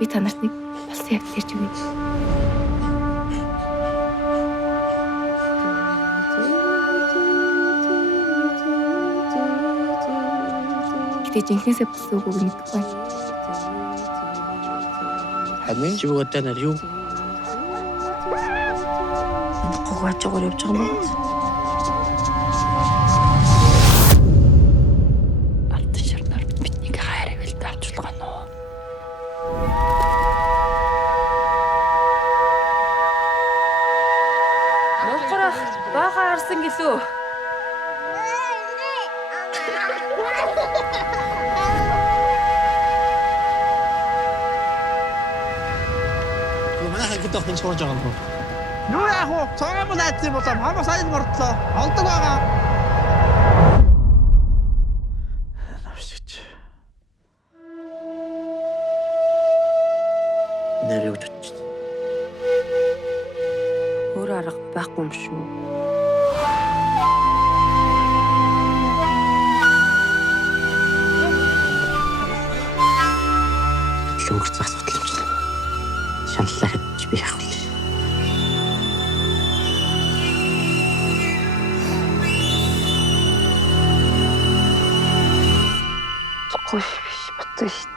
Би та нарт нэг болсон яг тэрч үгүй. Гэтэ жинхнээсээ болсон үгүйг мэдэхгүй. Харин чи бүгд танаар юу? Гуйчгаар явж байгаа юм байна. Алт ширнэр биднийг хайрыг л давчлага нөө. Нуулгарах баахаа харсан гэлөө. Манайхаа гэдэг нь сурж байгаа юм. Юу яах вэ? Цогоо мөн айдсан болоо. Хамаа сайн мордлоо. Олдог байгаа. Навшигч. Нэр юу ч. Өөр арга байхгүй юм шүү. Өнгөрц асуудал юм чинь. Шаналлаа гэж би яах вэ? Гой биш баттай шүү.